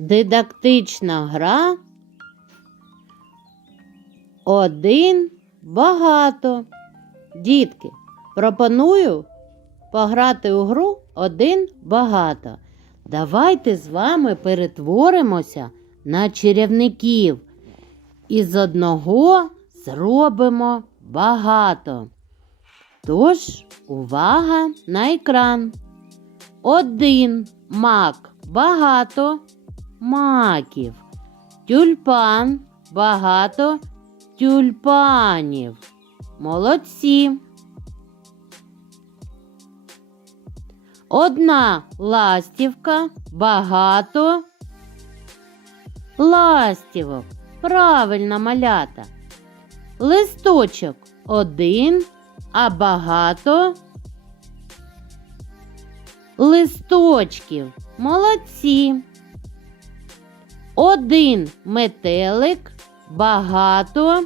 Дидактична гра. Один багато. Дітки, пропоную пограти у гру один багато. Давайте з вами перетворимося на чарівників. І з одного зробимо багато. Тож, увага на екран. Один мак багато маків. Тюльпан багато тюльпанів. Молодці. Одна ластівка багато ластівок. Правильно малята. Листочок один, а багато листочків. Молодці. Один метелик, багато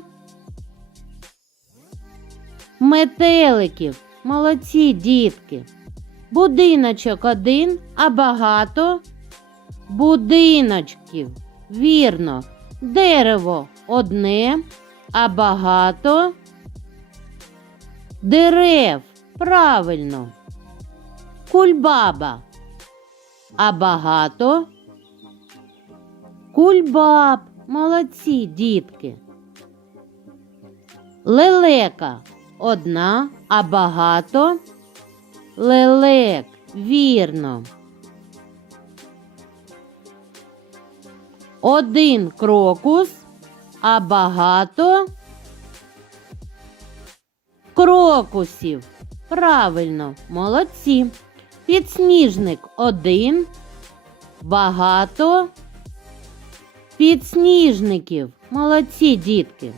метеликів. Молодці дітки. Будиночок один, а багато будиночків. Вірно. Дерево одне, а багато дерев. Правильно. Кульбаба. А багато кульбаб. Молодці дітки. Лелека одна, а багато лелек. Вірно. Один крокус, а багато крокусів. Правильно, молодці. Підсніжник один, багато підсніжників. Молодці дітки.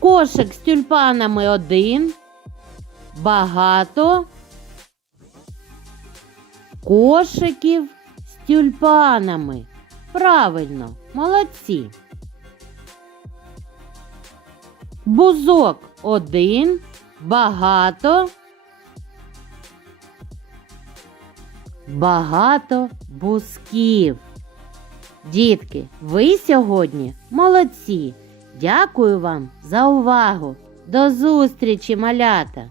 Кошик з тюльпанами один, багато кошиків з тюльпанами. Правильно, молодці. Бузок один, багато. Багато бузків. Дітки, ви сьогодні молодці. Дякую вам за увагу. До зустрічі, малята!